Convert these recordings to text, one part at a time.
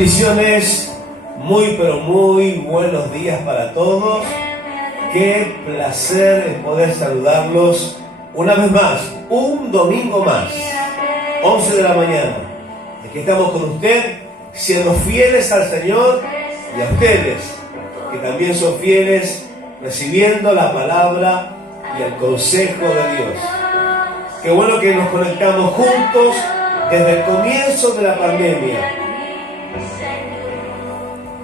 Bendiciones, muy pero muy buenos días para todos. Qué placer poder saludarlos una vez más, un domingo más, 11 de la mañana. Aquí estamos con usted, siendo fieles al Señor, y a ustedes, que también son fieles, recibiendo la palabra y el consejo de Dios. Qué bueno que nos conectamos juntos desde el comienzo de la pandemia.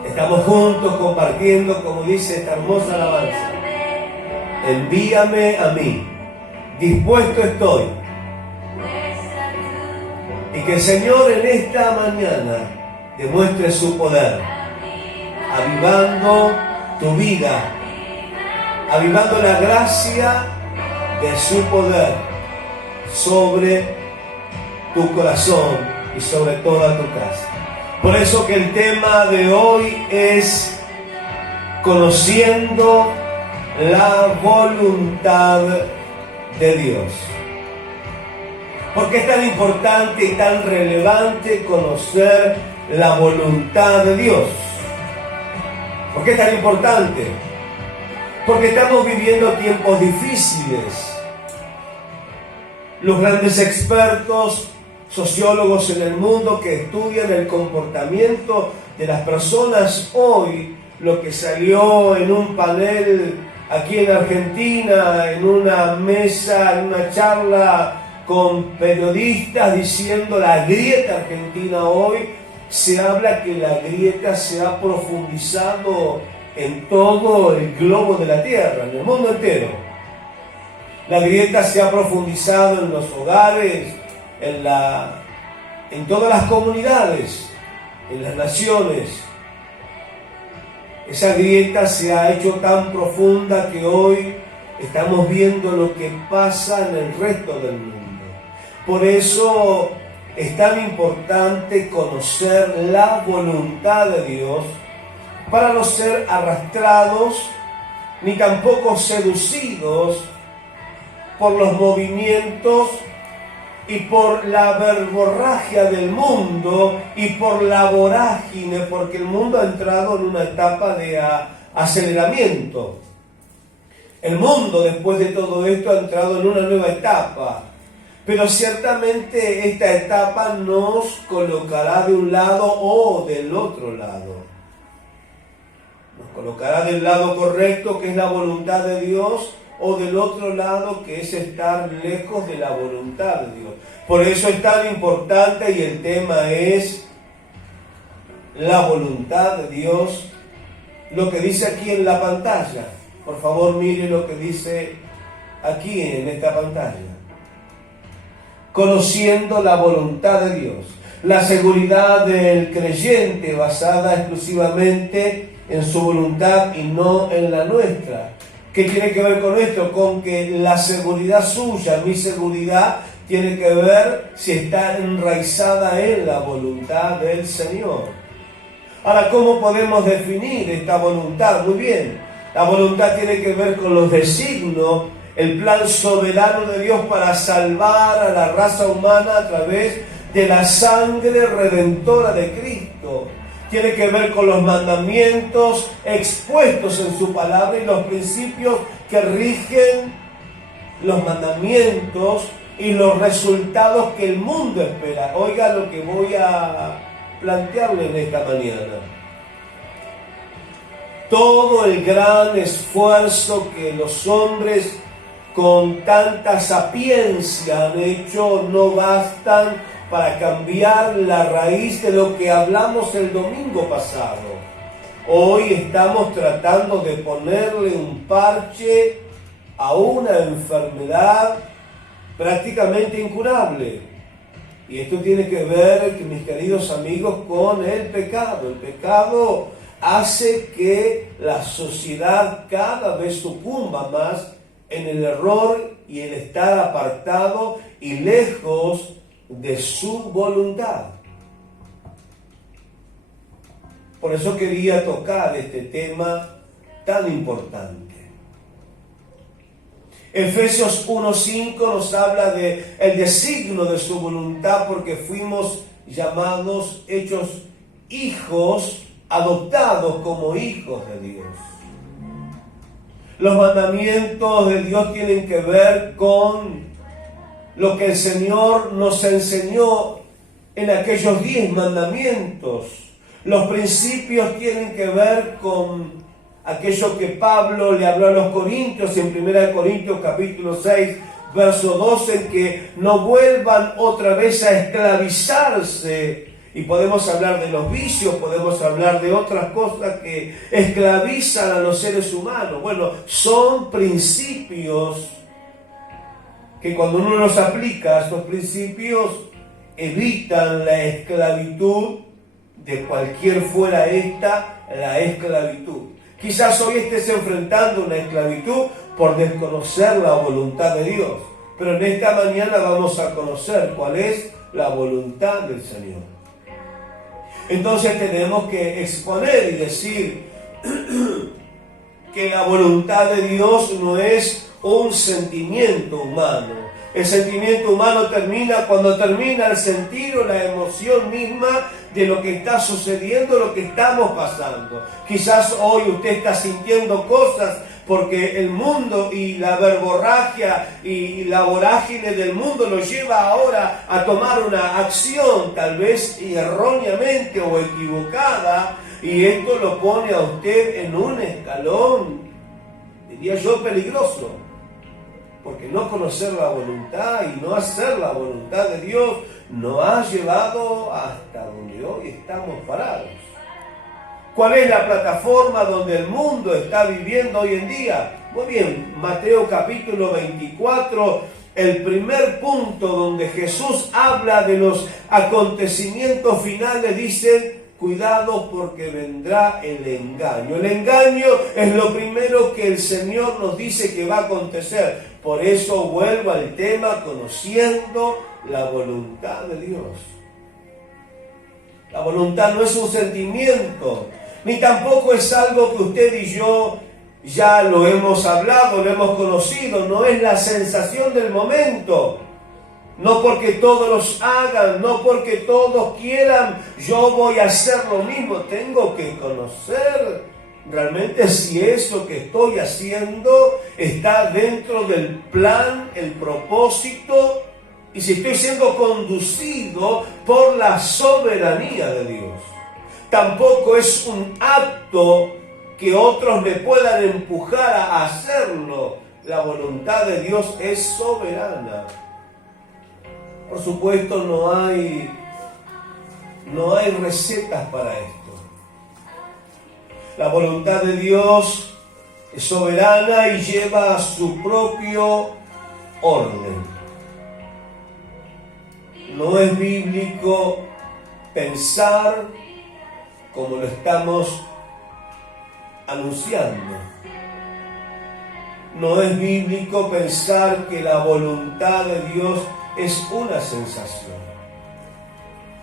Estamos juntos compartiendo, como dice esta hermosa alabanza: envíame a mí, dispuesto estoy. Y que el Señor en esta mañana demuestre su poder, avivando tu vida, avivando la gracia de su poder sobre tu corazón y sobre toda tu casa. Por eso que el tema de hoy es conociendo la voluntad de Dios. ¿Por qué es tan importante y tan relevante conocer la voluntad de Dios? ¿Por qué es tan importante? Porque estamos viviendo tiempos difíciles. Los grandes expertos, sociólogos en el mundo que estudian el comportamiento de las personas hoy, lo que salió en un panel aquí en Argentina, en una mesa, en una charla con periodistas diciendo la grieta argentina hoy, se habla que la grieta se ha profundizado en todo el globo de la tierra, en el mundo entero. La grieta se ha profundizado en los hogares, en todas las comunidades, en las naciones. Esa grieta se ha hecho tan profunda que hoy estamos viendo lo que pasa en el resto del mundo. Por eso es tan importante conocer la voluntad de Dios para no ser arrastrados ni tampoco seducidos por los movimientos y por la verborragia del mundo y por la vorágine, porque el mundo ha entrado en una etapa de aceleramiento. El mundo, después de todo esto, ha entrado en una nueva etapa, pero ciertamente esta etapa nos colocará de un lado o del otro lado. Nos colocará del lado correcto, que es la voluntad de Dios, o del otro lado, que es estar lejos de la voluntad de Dios. Por eso es tan importante, y el tema es la voluntad de Dios. Lo que dice aquí en la pantalla, por favor mire lo que dice aquí en esta pantalla: conociendo la voluntad de Dios, la seguridad del creyente basada exclusivamente en su voluntad y no en la nuestra. ¿Qué tiene que ver con esto? Con que la seguridad suya, mi seguridad, tiene que ver si está enraizada en la voluntad del Señor. Ahora, ¿cómo podemos definir esta voluntad? Muy bien, la voluntad tiene que ver con los designios, el plan soberano de Dios para salvar a la raza humana a través de la sangre redentora de Cristo. Tiene que ver con los mandamientos expuestos en su palabra y los principios que rigen los mandamientos y los resultados que el mundo espera. Oiga lo que voy a plantearle en esta mañana. Todo el gran esfuerzo que los hombres con tanta sapiencia han hecho no bastan para cambiar la raíz de lo que hablamos el domingo pasado. Hoy estamos tratando de ponerle un parche a una enfermedad prácticamente incurable. Y esto tiene que ver, mis queridos amigos, con el pecado. El pecado hace que la sociedad cada vez sucumba más en el error y el estar apartado y lejos de su voluntad. Por eso quería tocar este tema tan importante. Efesios 1:5 nos habla de el designio de su voluntad, porque fuimos llamados, hechos hijos adoptados como hijos de Dios. Los mandamientos de Dios tienen que ver con lo que el Señor nos enseñó en aquellos 10 mandamientos. Los principios tienen que ver con aquello que Pablo le habló a los Corintios en 1 Corintios capítulo 6, verso 12, que no vuelvan otra vez a esclavizarse. Y podemos hablar de los vicios, podemos hablar de otras cosas que esclavizan a los seres humanos. Bueno, son principios que cuando uno los aplica, estos principios evitan la esclavitud de cualquier fuera esta, la esclavitud. Quizás hoy estés enfrentando una esclavitud por desconocer la voluntad de Dios, pero en esta mañana vamos a conocer cuál es la voluntad del Señor. Entonces tenemos que exponer y decir que la voluntad de Dios no es un sentimiento humano. El sentimiento humano termina cuando termina el sentir o la emoción misma de lo que está sucediendo, lo que estamos pasando. Quizás hoy usted está sintiendo cosas porque el mundo y la verborragia y la vorágine del mundo lo lleva ahora a tomar una acción, tal vez erróneamente o equivocada, y esto lo pone a usted en un escalón, diría yo, peligroso, porque no conocer la voluntad y no hacer la voluntad de Dios nos ha llevado hasta donde hoy estamos parados. ¿Cuál es la plataforma donde el mundo está viviendo hoy en día? Muy bien, Mateo capítulo 24, el primer punto donde Jesús habla de los acontecimientos finales, dice: cuidado porque vendrá el engaño. El engaño es lo primero que el Señor nos dice que va a acontecer. Por eso vuelvo al tema, conociendo la voluntad de Dios. La voluntad no es un sentimiento, ni tampoco es algo que usted y yo ya lo hemos hablado, lo hemos conocido. No es la sensación del momento. No porque todos los hagan, no porque todos quieran, yo voy a hacer lo mismo. Tengo que conocer realmente si eso que estoy haciendo está dentro del plan, el propósito, y si estoy siendo conducido por la soberanía de Dios. Tampoco es un acto que otros me puedan empujar a hacerlo. La voluntad de Dios es soberana. Por supuesto, no hay recetas para esto. La voluntad de Dios es soberana y lleva su propio orden. No es bíblico pensar como lo estamos anunciando. No es bíblico pensar que la voluntad de Dios es una sensación.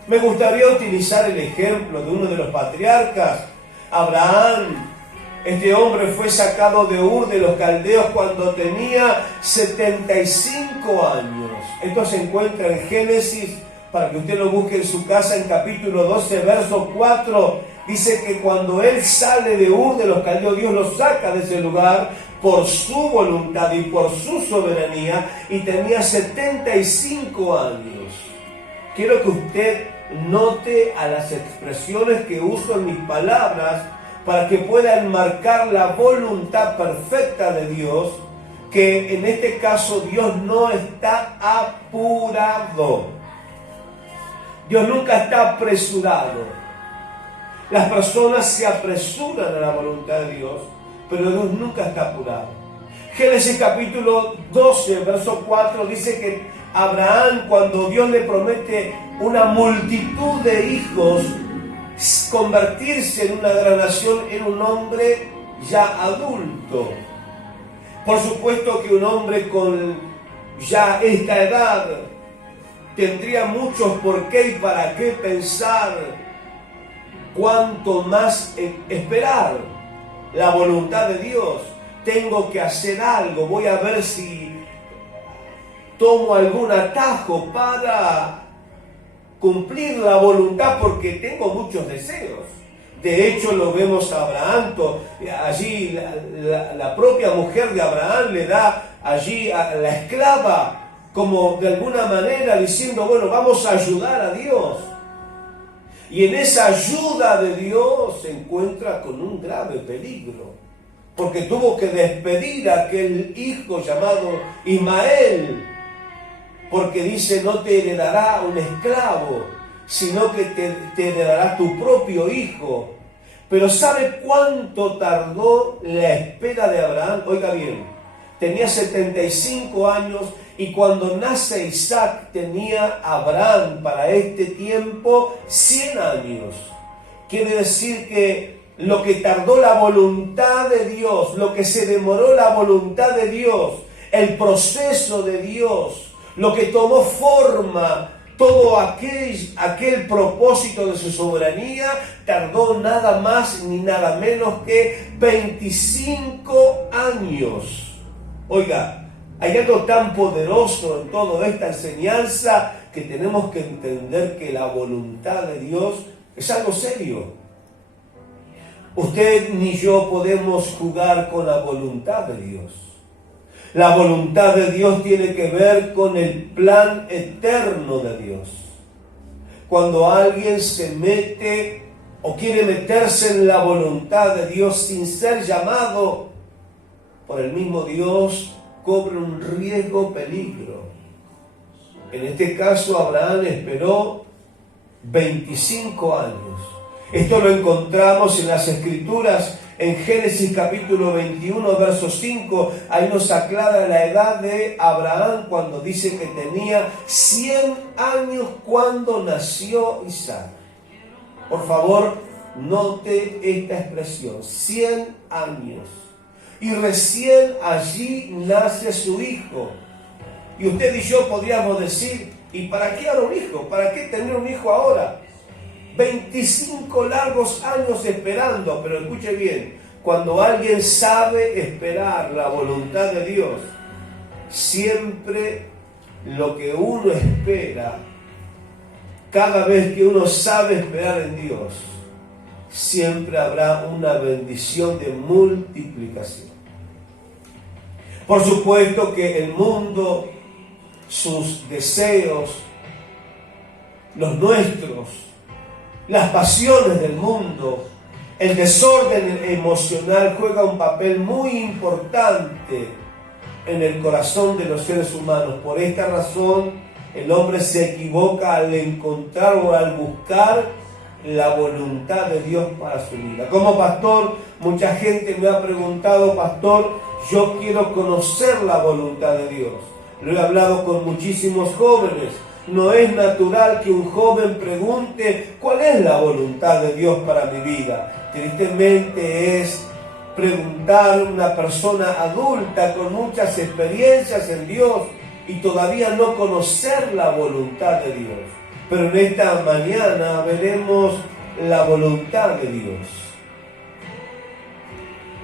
Me gustaría utilizar el ejemplo de uno de los patriarcas, Abraham. Este hombre fue sacado de Ur de los Caldeos cuando tenía 75 años. Esto se encuentra en Génesis, para que usted lo busque en su casa, en capítulo 12, verso 4. Dice que cuando él sale de Ur de los Caldeos, Dios lo saca de ese lugar por su voluntad y por su soberanía, y tenía 75 años. Quiero que usted note a las expresiones que uso en mis palabras para que pueda enmarcar la voluntad perfecta de Dios, que en este caso Dios no está apurado. Dios nunca está apresurado. Las personas se apresuran a la voluntad de Dios, pero Dios nunca está apurado. Génesis capítulo 12, verso 4 dice que Abraham, cuando Dios le promete una multitud de hijos, convertirse en una gran nación, era un hombre ya adulto. Por supuesto que un hombre con ya esta edad tendría muchos por qué y para qué pensar, cuánto más esperar la voluntad de Dios. Tengo que hacer algo, voy a ver si tomo algún atajo para cumplir la voluntad porque tengo muchos deseos. De hecho, lo vemos a Abraham, allí la propia mujer de Abraham le da allí a la esclava como de alguna manera diciendo, bueno, vamos a ayudar a Dios. Y en esa ayuda de Dios se encuentra con un grave peligro, porque tuvo que despedir a aquel hijo llamado Ismael, porque dice, no te heredará un esclavo, sino que te heredará tu propio hijo. Pero ¿sabe cuánto tardó la espera de Abraham? Oiga bien, tenía 75 años y cuando nace Isaac tenía Abraham para este tiempo 100 años. Quiere decir que lo que tardó la voluntad de Dios, lo que se demoró la voluntad de Dios, el proceso de Dios, lo que tomó forma, todo aquel propósito de su soberanía, tardó nada más ni nada menos que 25 años. Oiga, hay algo tan poderoso en toda esta enseñanza que tenemos que entender que la voluntad de Dios es algo serio. Usted ni yo podemos jugar con la voluntad de Dios. La voluntad de Dios tiene que ver con el plan eterno de Dios. Cuando alguien se mete o quiere meterse en la voluntad de Dios sin ser llamado por el mismo Dios, corre un riesgo, peligro. En este caso, Abraham esperó 25 años. Esto lo encontramos en las Escrituras. En Génesis capítulo 21, verso 5, ahí nos aclara la edad de Abraham cuando dice que tenía 100 años cuando nació Isaac. Por favor, note esta expresión, 100 años. Y recién allí nace su hijo. Y usted y yo podríamos decir, ¿y para qué ahora un hijo? ¿Para qué tener un hijo ahora? 25 largos años esperando, pero escuche bien, cuando alguien sabe esperar la voluntad de Dios, siempre lo que uno espera, cada vez que uno sabe esperar en Dios, siempre habrá una bendición de multiplicación. Por supuesto que el mundo, sus deseos, los nuestros, las pasiones del mundo, el desorden emocional juega un papel muy importante en el corazón de los seres humanos. Por esta razón, el hombre se equivoca al encontrar o al buscar la voluntad de Dios para su vida. Como pastor, mucha gente me ha preguntado, pastor, yo quiero conocer la voluntad de Dios. Lo he hablado con muchísimos jóvenes. No es natural que un joven pregunte cuál es la voluntad de Dios para mi vida. Tristemente es preguntar a una persona adulta con muchas experiencias en Dios y todavía no conocer la voluntad de Dios. Pero en esta mañana veremos la voluntad de Dios.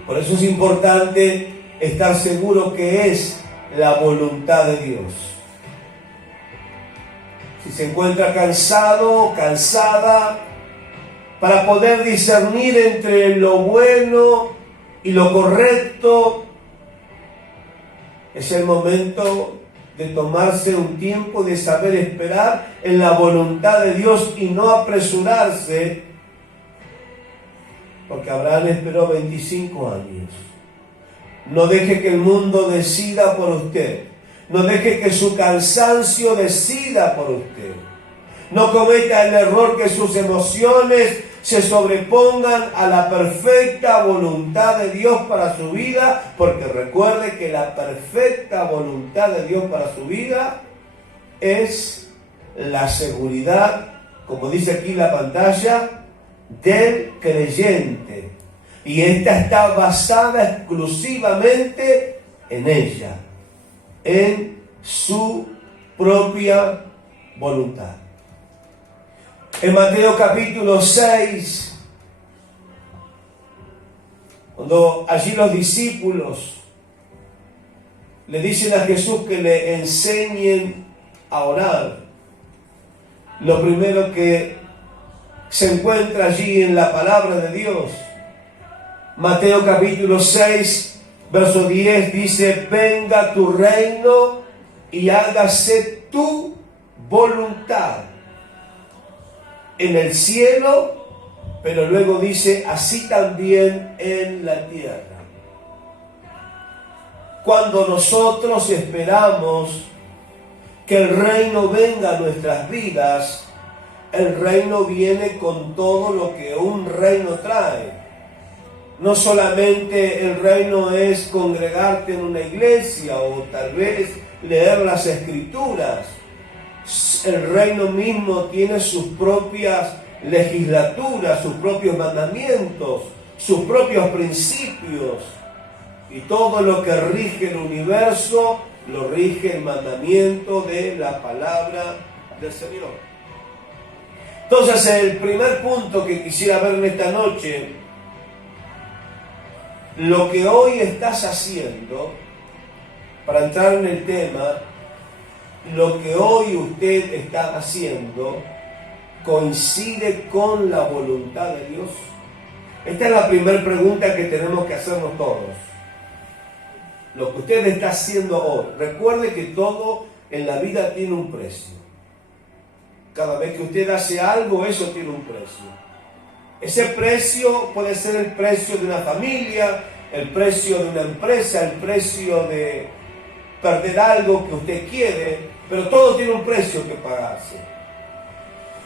Por eso es importante estar seguro que es la voluntad de Dios. Si se encuentra cansado o cansada, para poder discernir entre lo bueno y lo correcto, es el momento de tomarse un tiempo de saber esperar en la voluntad de Dios y no apresurarse, porque Abraham esperó 25 años. No deje que el mundo decida por usted. No deje que su cansancio decida por usted. No cometa el error que sus emociones se sobrepongan a la perfecta voluntad de Dios para su vida, porque recuerde que la perfecta voluntad de Dios para su vida es la seguridad, como dice aquí la pantalla, del creyente. Y esta está basada exclusivamente en ella, en su propia voluntad. En Mateo capítulo 6, cuando allí los discípulos le dicen a Jesús que le enseñen a orar, Lo primero que se encuentra allí en la palabra de Dios, Mateo capítulo 6, verso 10 dice: venga tu reino y hágase tu voluntad en el cielo, pero luego dice así también en la tierra. Cuando nosotros esperamos que el reino venga a nuestras vidas, el reino viene con todo lo que un reino trae. No solamente el reino es congregarte en una iglesia o tal vez leer las escrituras. El reino mismo tiene sus propias legislaturas, sus propios mandamientos, sus propios principios. Y todo lo que rige el universo lo rige el mandamiento de la palabra del Señor. Entonces, el primer punto que quisiera ver en esta noche, lo que hoy estás haciendo, para entrar en el tema, lo que hoy usted está haciendo coincide con la voluntad de Dios. Esta es la primera pregunta que tenemos que hacernos todos. Lo que usted está haciendo hoy, recuerde que todo en la vida tiene un precio. Cada vez que usted hace algo, eso tiene un precio. Ese precio puede ser el precio de una familia, el precio de una empresa, el precio de perder algo que usted quiere, pero todo tiene un precio que pagarse.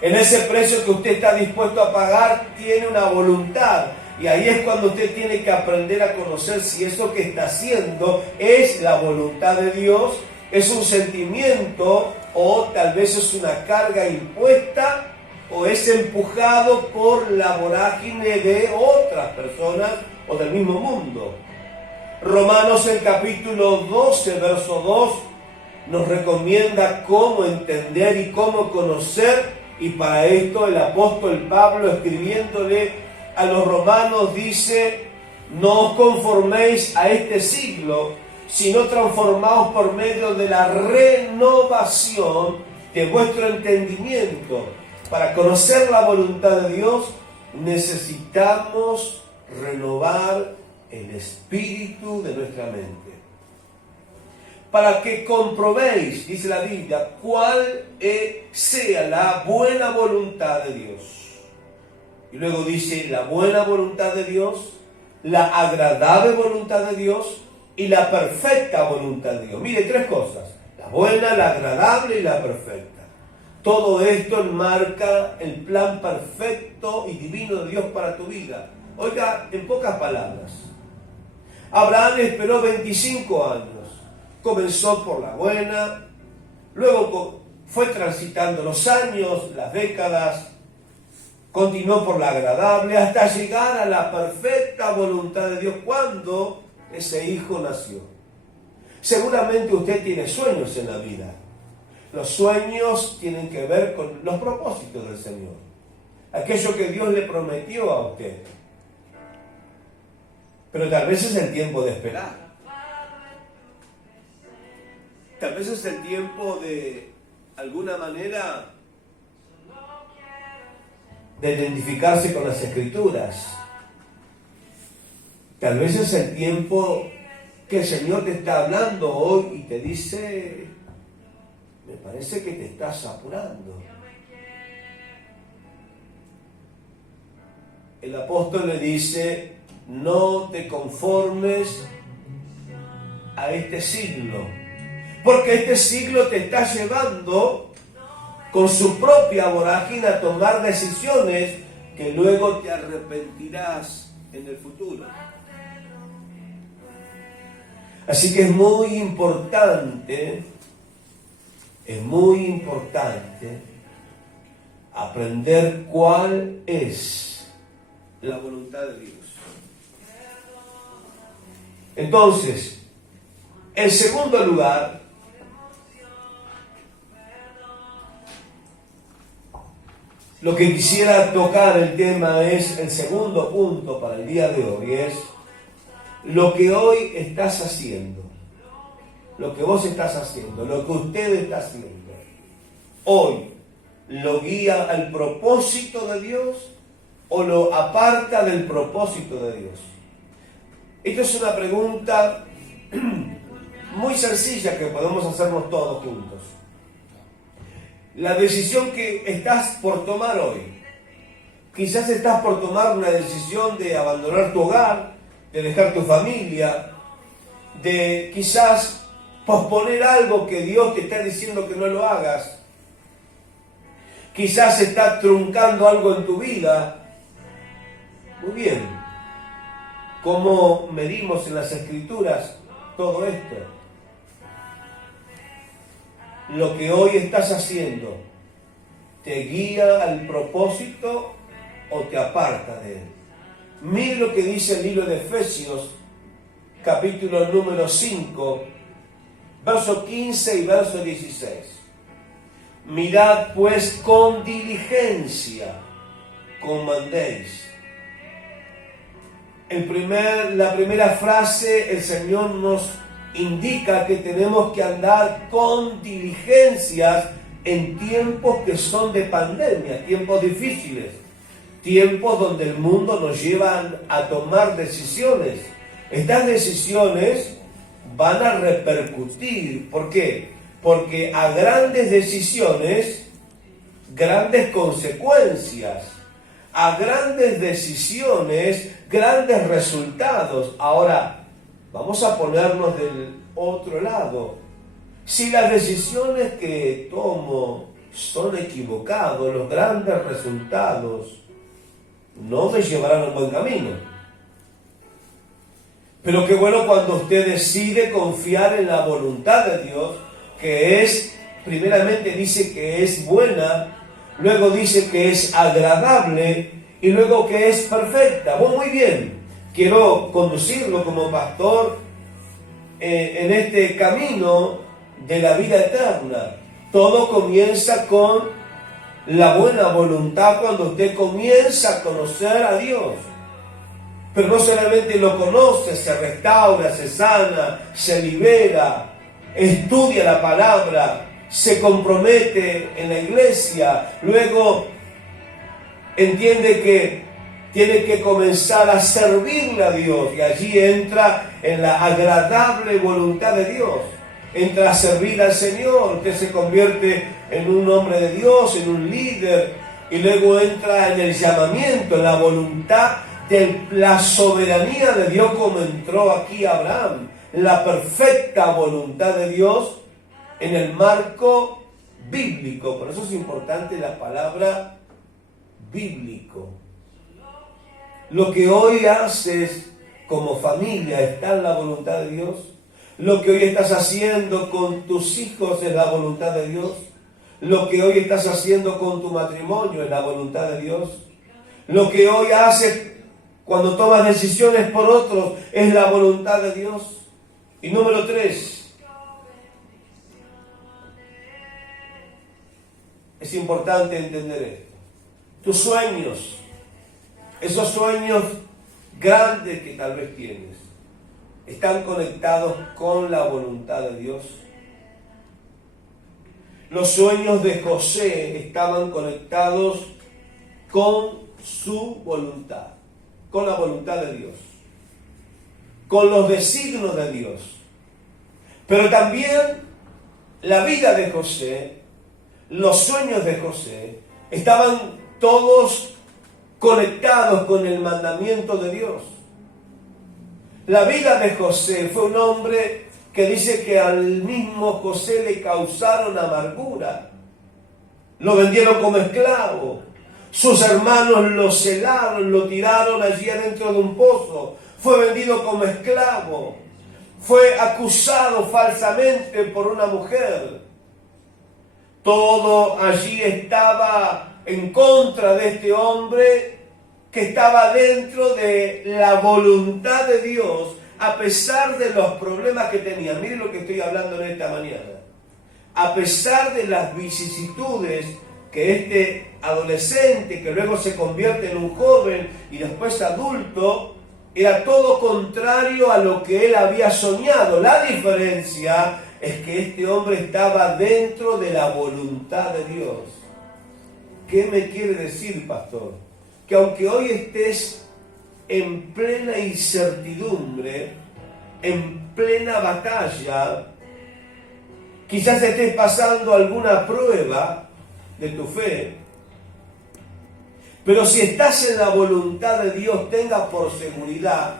En ese precio que usted está dispuesto a pagar tiene una voluntad, y ahí es cuando usted tiene que aprender a conocer si eso que está haciendo es la voluntad de Dios, es un sentimiento o tal vez es una carga impuesta o es empujado por la vorágine de otras personas o del mismo mundo. Romanos, el capítulo 12, verso 2, nos recomienda cómo entender y cómo conocer, y para esto el apóstol Pablo, escribiéndole a los romanos, dice: no os conforméis a este siglo, sino transformaos por medio de la renovación de vuestro entendimiento. Para conocer la voluntad de Dios necesitamos renovar el espíritu de nuestra mente. Para que comprobéis, dice la Biblia, cuál sea la buena voluntad de Dios. Y luego dice la buena voluntad de Dios, la agradable voluntad de Dios y la perfecta voluntad de Dios. Mire, tres cosas: la buena, la agradable y la perfecta. Todo esto enmarca el plan perfecto y divino de Dios para tu vida. Oiga, en pocas palabras, Abraham esperó 25 años. Comenzó por la buena, luego fue transitando los años, las décadas, continuó por la agradable, hasta llegar a la perfecta voluntad de Dios cuando ese hijo nació. Seguramente usted tiene sueños en la vida. Los sueños tienen que ver con los propósitos del Señor, aquello que Dios le prometió a usted. Pero tal vez es el tiempo de esperar. Tal vez es el tiempo de alguna manera de identificarse con las Escrituras. Tal vez es el tiempo que el Señor te está hablando hoy y te dice: me parece que te estás apurando. El apóstol le dice: no te conformes a este siglo, porque este siglo te está llevando con su propia vorágine a tomar decisiones que luego te arrepentirás en el futuro. Así que es muy importante aprender cuál es la voluntad de Dios. Entonces, en segundo lugar, lo que quisiera tocar el tema es el segundo punto para el día de hoy, es lo que hoy estás haciendo, lo que vos estás haciendo, lo que usted está haciendo hoy, ¿Lo guía al propósito de Dios o lo aparta del propósito de Dios? Esto es una pregunta muy sencilla que podemos hacernos todos juntos. La decisión que estás por tomar hoy, quizás estás por tomar una decisión de abandonar tu hogar, de dejar tu familia, de quizás posponer algo que Dios te está diciendo que no lo hagas. Quizás está truncando algo en tu vida. Muy bien. ¿Cómo medimos en las Escrituras todo esto? Lo que hoy estás haciendo, ¿te guía al propósito o te aparta de él? Mire lo que dice el libro de Efesios, capítulo número 5, verso 15 y verso 16. Mirad pues con diligencia como andéis. La primera frase, el Señor nos indica que tenemos que andar con diligencias en tiempos que son de pandemia, tiempos difíciles, tiempos donde el mundo nos lleva a tomar decisiones. Estas decisiones van a repercutir. ¿Por qué? Porque a grandes decisiones, grandes consecuencias. A grandes decisiones, grandes resultados. Ahora, vamos a ponernos del otro lado. Si las decisiones que tomo son equivocadas, los grandes resultados no me llevarán a un buen camino. Pero qué bueno cuando usted decide confiar en la voluntad de Dios, que es, primeramente dice que es buena, luego dice que es agradable y luego que es perfecta. Bueno, muy bien, quiero conducirlo como pastor en este camino de la vida eterna. Todo comienza con la buena voluntad cuando usted comienza a conocer a Dios. Pero no solamente lo conoce, se restaura, se sana, se libera, estudia la palabra, se compromete en la iglesia, luego entiende que tiene que comenzar a servirle a Dios y allí entra en la agradable voluntad de Dios. Entra a servir al Señor, usted se convierte en un hombre de Dios, en un líder, y luego entra en el llamamiento, en la voluntad de la soberanía de Dios, como entró aquí Abraham, la perfecta voluntad de Dios en el marco bíblico. Por eso es importante la palabra bíblico. Lo que hoy haces como familia está en la voluntad de Dios. Lo que hoy estás haciendo con tus hijos es la voluntad de Dios. Lo que hoy estás haciendo con tu matrimonio es la voluntad de Dios. Lo que hoy haces cuando tomas decisiones por otros es la voluntad de Dios. Y número 3, es importante entender esto. Tus sueños, esos sueños grandes que tal vez tienes, están conectados con la voluntad de Dios. Los sueños de José estaban conectados con su voluntad, con la voluntad de Dios, con los designios de Dios. Pero también la vida de José, los sueños de José, estaban todos conectados con el mandamiento de Dios. La vida de José fue un hombre que dice que al mismo José le causaron amargura. Lo vendieron como esclavo. Sus hermanos lo celaron, lo tiraron allí adentro de un pozo. Fue vendido como esclavo. Fue acusado falsamente por una mujer. Todo allí estaba en contra de este hombre que estaba dentro de la voluntad de Dios, a pesar de los problemas que tenía. Miren lo que estoy hablando en esta mañana. A pesar de las vicisitudes que este adolescente, que luego se convierte en un joven y después adulto, era todo contrario a lo que él había soñado. La diferencia es que este hombre estaba dentro de la voluntad de Dios. ¿Qué me quiere decir, pastor? Que aunque hoy estés en plena incertidumbre, en plena batalla, quizás estés pasando alguna prueba de tu fe, pero si estás en la voluntad de Dios, tenga por seguridad,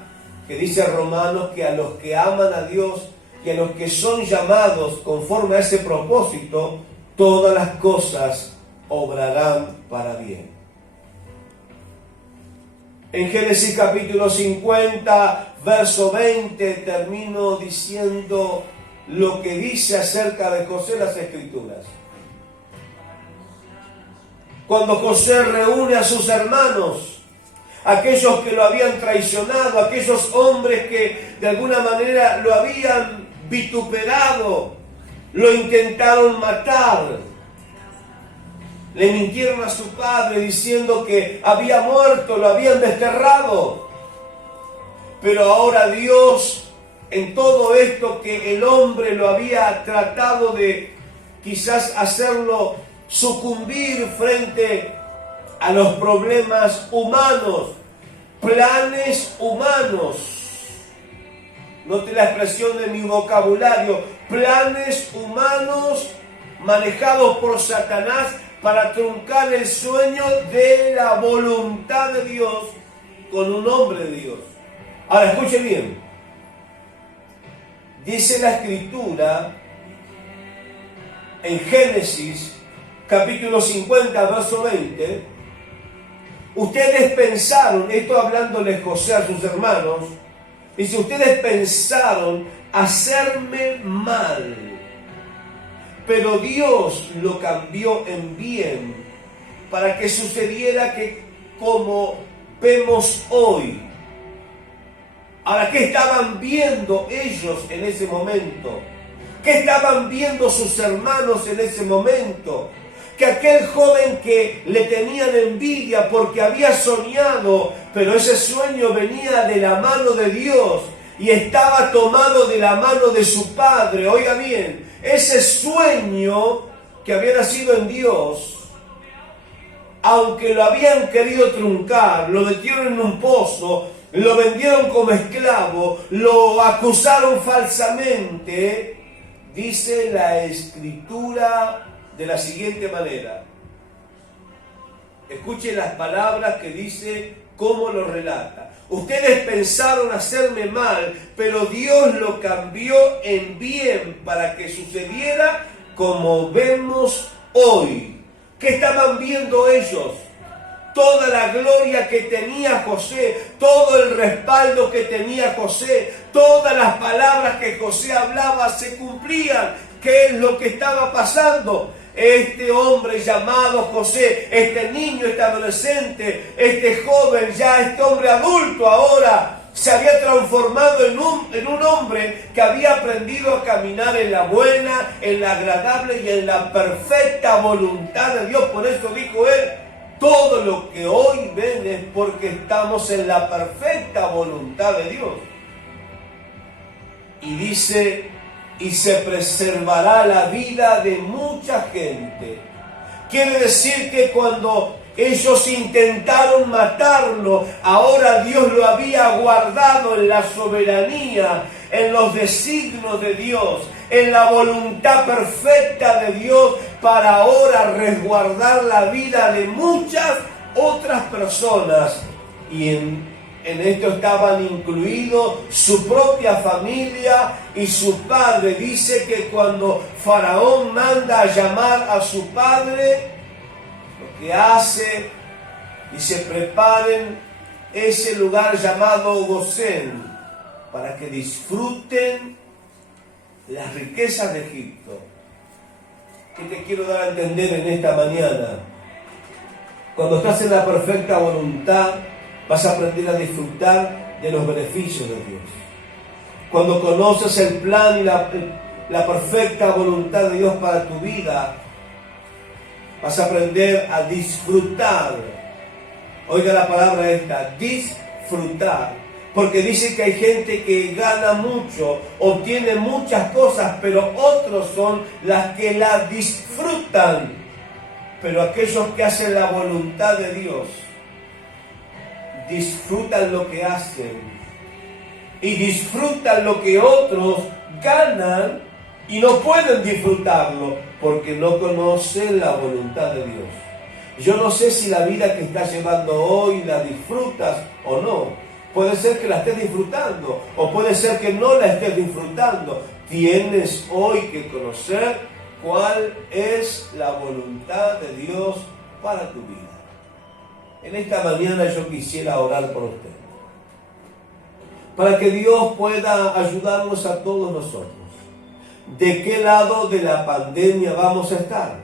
que dice Romanos, que a los que aman a Dios y a los que son llamados conforme a ese propósito, todas las cosas obrarán para bien. En Génesis capítulo 50, verso 20, termino diciendo lo que dice acerca de José las Escrituras. Cuando José reúne a sus hermanos, aquellos que lo habían traicionado, aquellos hombres que de alguna manera lo habían vituperado, lo intentaron matar, le mintieron a su padre diciendo que había muerto, lo habían desterrado. Pero ahora Dios, en todo esto que el hombre lo había tratado de quizás hacerlo sucumbir frente a los problemas humanos, planes humanos. Note la expresión de mi vocabulario, planes humanos manejados por Satanás para truncar el sueño de la voluntad de Dios con un hombre de Dios. Ahora escuche bien, dice la Escritura en Génesis capítulo 50, verso 20, ustedes pensaron, esto hablándole José a sus hermanos, dice, ustedes pensaron hacerme mal, pero Dios lo cambió en bien para que sucediera que como vemos hoy. Ahora, ¿qué estaban viendo ellos en ese momento? ¿Qué estaban viendo sus hermanos en ese momento? Que aquel joven que le tenían envidia porque había soñado, pero ese sueño venía de la mano de Dios y estaba tomado de la mano de su padre. Oiga bien, ese sueño que había nacido en Dios, aunque lo habían querido truncar, lo metieron en un pozo, lo vendieron como esclavo, lo acusaron falsamente, dice la Escritura de la siguiente manera. Escuchen las palabras que dice, cómo lo relata. Ustedes pensaron hacerme mal, pero Dios lo cambió en bien para que sucediera como vemos hoy. ¿Qué estaban viendo ellos? Toda la gloria que tenía José, todo el respaldo que tenía José, todas las palabras que José hablaba se cumplían. ¿Qué es lo que estaba pasando? Este hombre llamado José, este niño, este adolescente, este joven, ya este hombre adulto ahora, se había transformado en un hombre que había aprendido a caminar en la buena, en la agradable y en la perfecta voluntad de Dios. Por eso dijo él, todo lo que hoy ven es porque estamos en la perfecta voluntad de Dios. Y dice, y se preservará la vida de mucha gente. Quiere decir que cuando ellos intentaron matarlo, ahora Dios lo había guardado en la soberanía, en los designios de Dios, en la voluntad perfecta de Dios, para ahora resguardar la vida de muchas otras personas. Y en esto estaban incluidos su propia familia y su padre. Dice que cuando Faraón manda a llamar a su padre, lo que hace, dice, preparen ese lugar llamado Gosén para que disfruten las riquezas de Egipto. ¿Qué te quiero dar a entender en esta mañana? Cuando estás en la perfecta voluntad, vas a aprender a disfrutar de los beneficios de Dios. Cuando conoces el plan y la perfecta voluntad de Dios para tu vida, vas a aprender a disfrutar. Oiga la palabra esta, disfrutar. Porque dice que hay gente que gana mucho, obtiene muchas cosas, pero otros son las que la disfrutan. Pero aquellos que hacen la voluntad de Dios disfrutan lo que hacen y disfrutan lo que otros ganan y no pueden disfrutarlo porque no conocen la voluntad de Dios. Yo no sé si la vida que estás llevando hoy la disfrutas o no. Puede ser que la estés disfrutando o puede ser que no la estés disfrutando. Tienes hoy que conocer cuál es la voluntad de Dios para tu vida. En esta mañana yo quisiera orar por usted, para que Dios pueda ayudarnos a todos nosotros. ¿De qué lado de la pandemia vamos a estar?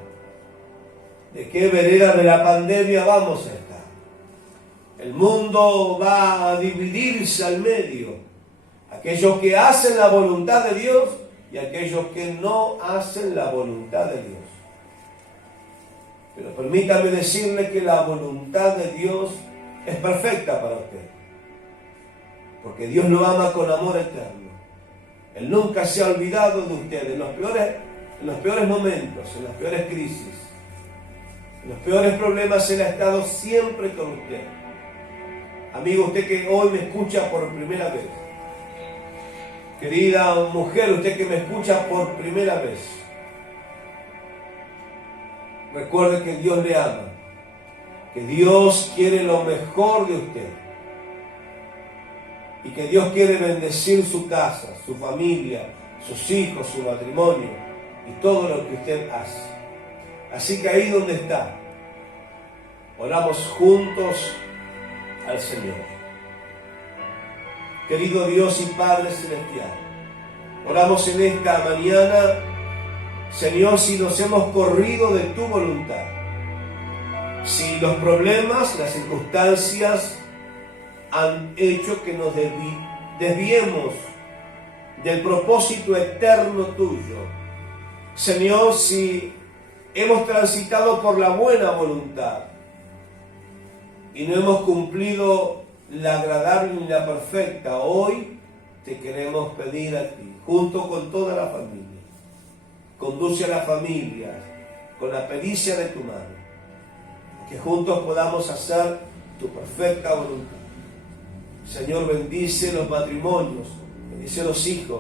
¿De qué vereda de la pandemia vamos a estar? El mundo va a dividirse al medio. Aquellos que hacen la voluntad de Dios y aquellos que no hacen la voluntad de Dios. Pero permítame decirle que la voluntad de Dios es perfecta para usted. Porque Dios lo ama con amor eterno. Él nunca se ha olvidado de usted en los peores momentos, en las peores crisis, en los peores problemas. Él ha estado siempre con usted. Amigo, usted que hoy me escucha por primera vez. Querida mujer, usted que me escucha por primera vez. Recuerde que Dios le ama, que Dios quiere lo mejor de usted y que Dios quiere bendecir su casa, su familia, sus hijos, su matrimonio y todo lo que usted hace. Así que ahí donde está, oramos juntos al Señor. Querido Dios y Padre Celestial, oramos en esta mañana, Señor, si nos hemos corrido de tu voluntad, si los problemas, las circunstancias han hecho que nos desviemos del propósito eterno tuyo. Señor, si hemos transitado por la buena voluntad y no hemos cumplido la agradable ni la perfecta, hoy te queremos pedir a ti, junto con toda la familia. Conduce a la familia con la pericia de tu mano, que juntos podamos hacer tu perfecta voluntad. Señor, bendice los matrimonios, bendice los hijos,